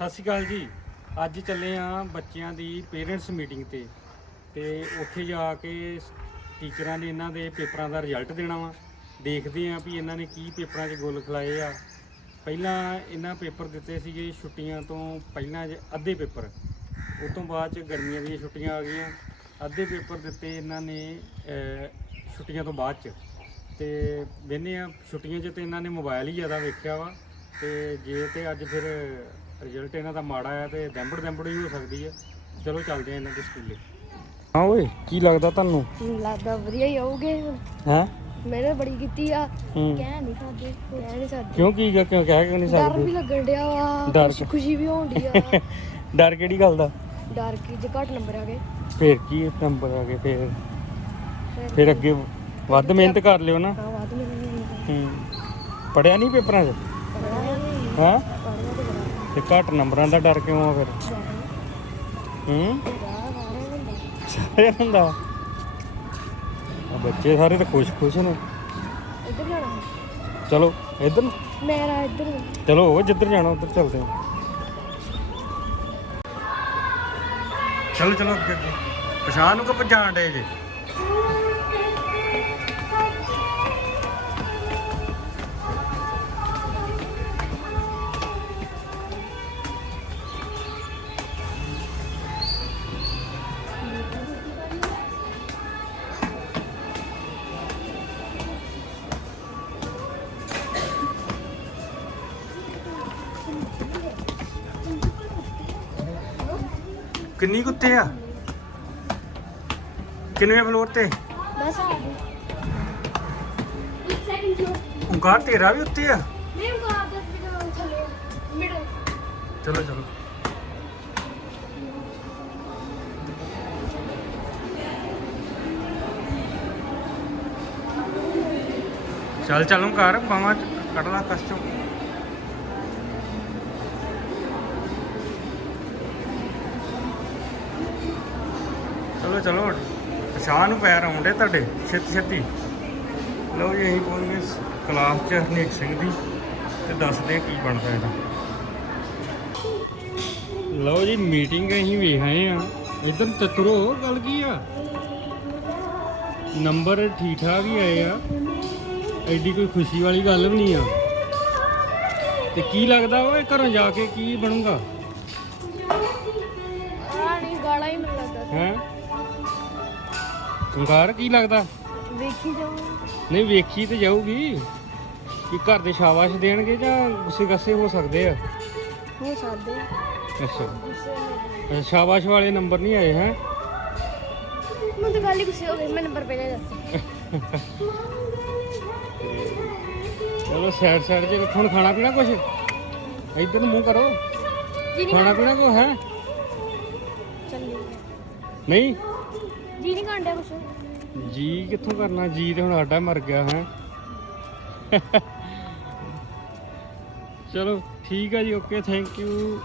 ਸਤਿ ਸ਼੍ਰੀ ਅਕਾਲ ਜੀ। ਅੱਜ ਚੱਲੇ ਆ ਬੱਚਿਆਂ ਦੀ ਪੇਰੈਂਟਸ ਮੀਟਿੰਗ ਤੇ। ਤੇ ਉੱਥੇ ਜਾ ਕੇ ਟੀਚਰਾਂ ਨੇ ਇਹਨਾਂ ਦੇ ਪੇਪਰਾਂ ਦਾ ਰਿਜ਼ਲਟ ਦੇਣਾ ਵਾ। ਦੇਖਦੇ ਆ ਵੀ ਇਹਨਾਂ ਨੇ ਕੀ ਪੇਪਰਾਂ 'ਚ ਗੁੱਲ ਖਿਲਾਏ ਆ। ਪਹਿਲਾਂ ਇਹਨਾਂ ਪੇਪਰ ਦਿੱਤੇ ਸੀਗੇ ਛੁੱਟੀਆਂ ਤੋਂ ਪਹਿਲਾਂ ਜੇ ਅੱਧੇ ਪੇਪਰ। ਉਸ ਤੋਂ ਬਾਅਦ ਚ ਗਰਮੀਆਂ ਦੀਆਂ ਛੁੱਟੀਆਂ ਆ ਗਈਆਂ। ਅੱਧੇ ਪੇਪਰ ਦਿੱਤੇ ਇਹਨਾਂ ਨੇ ਅਹ, ਛੁੱਟੀਆਂ ਤੋਂ ਬਾਅਦ ਚ। ਤੇ ਵੇਨੇ ਆ ਛੁੱਟੀਆਂ 'ਚ ਤੇ ਇਹਨਾਂ ਨੇ ਮੋਬਾਈਲ ਹੀ ਜ਼ਿਆਦਾ ਵੇਖਿਆ ਵਾ। ਤੇ ਜੇ ਤੇ ਅੱਜ ਫਿਰ ਰਿਜ਼ਲਟ ਇਹਨਾਂ ਦਾ ਮਾੜਾ ਆ ਤੇ ਦੰਬੜ ਦੰਬੜ ਹੀ ਹੋ ਸਕਦੀ ਆ ਚਲੋ ਚੱਲਦੇ ਆ ਇਹਨਾਂ ਦੇ ਸਕੂਲੇ। ਹਾਂ ਓਏ ਕੀ ਲੱਗਦਾ ਤੁਹਾਨੂੰ? ਲੱਗਦਾ ਵਧੀਆ ਹੀ ਆਉਗੇ ਹੈ? ਮੈंने ਬੜੀ ਕੀਤੀ ਆ। ਹੂੰ। ਕਹਿ ਨਹੀਂ ਸਕਦੇ ਕਹਿ ਨਹੀਂ ਸਕਦੇ। ਕਿਉਂ ਕੀ ਗਾ ਕਿਉਂ ਕਹਿ ਕਿਉਂ ਨਹੀਂ ਡਰ ਵੀ ਸਕਦੇ ਲੱਗਣ ਡਿਆ ਵਾ ਡਰ ਖੁਸ਼ੀ- ਖੁਸ਼ੀ ਵੀ ਹੋਣ ਡਈ ਆ। ਡਰ ਕਿਹੜੀ ਗੱਲ ਦਾ? ਡਰ ਕੀ ਜੇ ਘੱਟ ਨੰਬਰ ਆ ਗਏ। ਫੇਰ ਕੀ ਨੰਬਰ ਆ ਗਏ ਫੇਰ? ਫਿਰ ਅੱਗੇ ਵੱਧ ਮਿਹਨਤ ਕਰ ਲਿਓ ਨਾ। ਹਾਂ ਬਾਅਦ ਵਿੱਚ ਹੂੰ। ਪੜਿਆ ਨਹੀਂ ਪੇਪਰਾਂ 'ਚ? ਹਾਂ? ਤੇ ਘੱਟ ਨੰਬਰਾਂ ਦਾ ਡਰ ਕਿਉਂ ਆ ਫਿਰ? ਹੂੰ? ਹੁੰਦਾ ਸਾਰੇ ਹੁੰਦਾ। ਆ ਬੱਚੇ ਸਾਰੇ ਤਾਂ ਖੁਸ਼-ਖੁਸ਼ ਨੇ। ਇੱਧਰ ਜਾਣਾ। ਚਲੋ ਇੱਧਰ ਨੂੰ। ਮੇਰਾ ਇੱਧਰ ਨੂੰ। ਚਲੋ ਉਹ ਜਿੱਧਰ ਜਾਣਾ ਉੱਧਰ ਚੱਲਦੇ ਹਾਂ ਚਲੋ ਚਲੋ ਅੱਗੇ ਅੱਗੇ। ਪਛਾਣ ਨੂੰ ਕਿ ਪਛਾਣ ਡੇ ਜੇ? ਕਿੰਨੀ ਕੁੱਤੇ ਆ? ਕਿੰਨਵੇਂ ਫਲੋਰ ਤੇ? ਬਸ ਆ। ਗਈ ਇੱਕ ਸੈਕਿੰਡ ਜੋ ਓਂਕਾਰ ਤੇਰਾ ਵੀ ਉੱਤੇ ਆ? ਮੈਂ ਉਹ ਆਪ ਦਾ ਵੀਡੀਓ ਥੱਲੇ ਮਿਡਲ। ਚਲੋ ਚਲੋ। ਚੱਲ ਚੱਲ ਓਂਕਾਰ ਬਾਵਾ ਕੱਢ ਲਾ ਕਸ ਚਲੋ ਚਲੋ ਪਛਾਣ ਨੂੰ ਪੈਰ ਆਉਂਦੇ ਤੁਹਾਡੇ ਛੇਤੀ ਛੇਤੀ। ਲਓ ਜੀ ਅਸੀਂ ਪਹੁੰਚ ਗਏ ਕਲਾਸ ਚ ਹਰਨੀਕ ਸਿੰਘ ਦੀ ਤੇ ਦੱਸਦੇ ਕੀ ਬਣਦਾ ਇਹਦਾ। ਲਓ ਜੀ ਮੀਟਿੰਗ ਅਸੀਂ ਵੇਖ ਆਏ ਆ। ਇਧਰ ਤਤਰੋ ਗੱਲ ਕੀ ਆ? ਨੰਬਰ ਠੀਕ ਠਾਕ ਹੀ ਆਏ ਆ। ਐਡੀ ਕੋਈ ਖੁਸ਼ੀ ਵਾਲੀ ਗੱਲ ਵੀ ਨਹੀਂ ਆ। ਤੇ ਕੀ ਲੱਗਦਾ ਓਏ ਘਰੋਂ ਜਾ ਕੇ ਕੀ ਬਣੂਗਾ? ਆ ਨਹੀਂ ਗਾਲਾਂ ਹੀ ਮੈਨੂੰ ਲੱਗਦਾ। ਹੈ? ਓਂਕਾਰ ਕੀ ਲੱਗਦਾ? ਵੇਖੀ ਜਾਓ ਨਹੀਂ ਵੇਖੀ ਤੇ ਜਾਊਗੀ। ਕਿ ਘਰ ਦੇ ਸ਼ਾਬਾਸ਼ ਦੇਣਗੇ ਜਾਂ ਗੁੱਸੇ ਗੱਸੇ ਹੋ ਸਕਦੇ ਆ? ਹੋ ਸਕਦੇ। ਅੱਛਾ। ਗੁੱਸੇ। ਅੱਛਾ, ਸ਼ਾਬਾਸ਼ ਵਾਲੇ ਨੰਬਰ ਨਹੀਂ ਆਏ ਹੈ? ਮੈਨੂੰ ਤਾਂ ਗੱਲ ਹੀ ਗੁੱਸੇ ਹੋ ਗਈ ਮੈਂ ਨੰਬਰ ਪਹਿਲੇ ਦੱਸ ਚਲੋ ਸਾਈਡ ਸਾਈਡ ਜੇ ਹੁਣ ਖਾਣਾ ਪੀਣਾ ਕੁਛ? ਇੱਧਰ ਨੂੰ ਮੂੰਹ ਕਰੋ। ਜੀ ਨਹੀਂ ਖਾਣਾ ਪੀਣਾ ਕੋ ਹੈ? ਚੱਲੀ। ਨਹੀਂ? ਜੀ ਨਹੀਂ ਕਾਂਡਿਆ ਕੁਛ? ਜੀ ਕਿੱਥੋਂ ਕਰਨਾ? ਜੀ ਤੇ ਹੁਣ ਸਾਡਾ ਮਰ ਗਿਆ ਹੈ। ਚਲੋ ਠੀਕ ਹੈ ਜੀ ਓਕੇ ਥੈਂਕ ਯੂ